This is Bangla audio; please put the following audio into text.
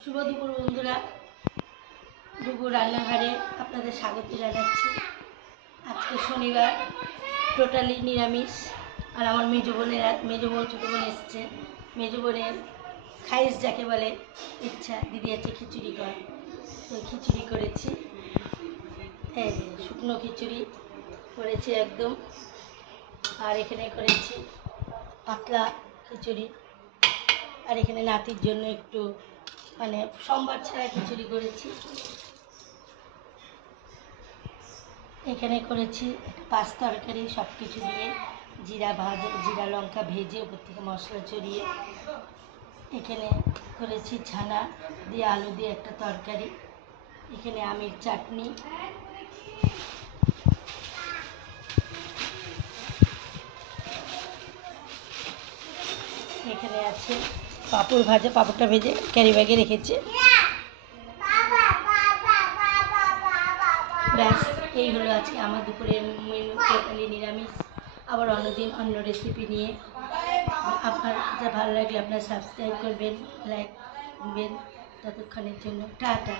শুভ দুপুর বন্ধুরা, দুপুর রান্নাঘরে আপনাদের স্বাগত জানাচ্ছি। আজকে শনিবার, টোটালি নিরামিষ। আর আমার মেজো বোন ছোটো বোন এসছে। মেজো বোনের খাইশ যাকে বলে ইচ্ছা, দিদি আছে খিচুড়ি কর, তো খিচুড়ি করেছি। এই শুকনো খিচুড়ি করেছি একদম। আর এখানে করেছি পাতলা খিচুড়ি। আর এখানে নাতির জন্য একটু সোমবার ছাড়া খিচুড়ি করেছি। এখানে করেছি পাঁচ তরকারি, সব কিছু দিয়ে জিরা লঙ্কা ভেজে উপর থেকে মশলা চড়িয়ে। এখানে করেছি ছানা দিয়ে আলু দিয়ে একটা তরকারি। এখানে আমের চাটনি। এখানে আছে পাঁপড় ভাজা, পাঁপড়টা ভেজে ক্যারি ব্যাগে রেখেছে। ব্যাস, এই হলো আজকে আমার দুপুরের মেনু, টোটালি নিরামিষ। আবার অন্যদিন অন্য রেসিপি নিয়ে। আপনার যা ভালো লাগলে আপনার সাবস্ক্রাইব করবেন, লাইক করবেন। ততক্ষণের জন্য টাটা।